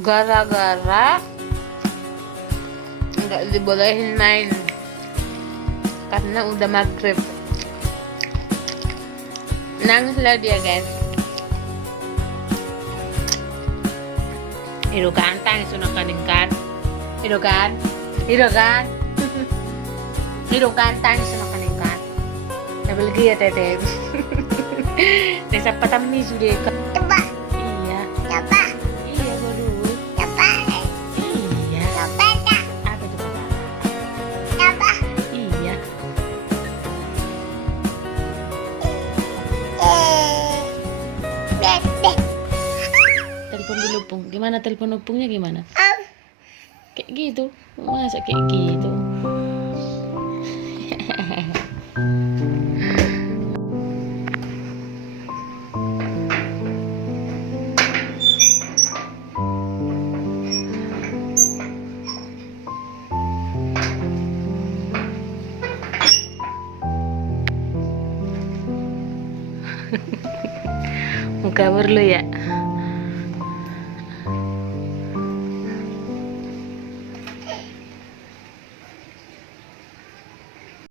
gara-gara nggak dibolehin main karena udah maghrib. Nangis lah dia, guys. Ido kantang sunok kaningkan. Ido kan? Ido kantang sunok kaningkan. Nabelgi ya teteh. Desa patam ni sudah. Coba, Iya. coba, Iya baru. coba, Iya. coba, Kak. Apa itu Papa? Coba. Iya. Bebek. Telepon dulu Pung. Gimana telepon Pungnya gimana? Am. Kayak gitu. Masa kayak gitu? Muka berlu ya.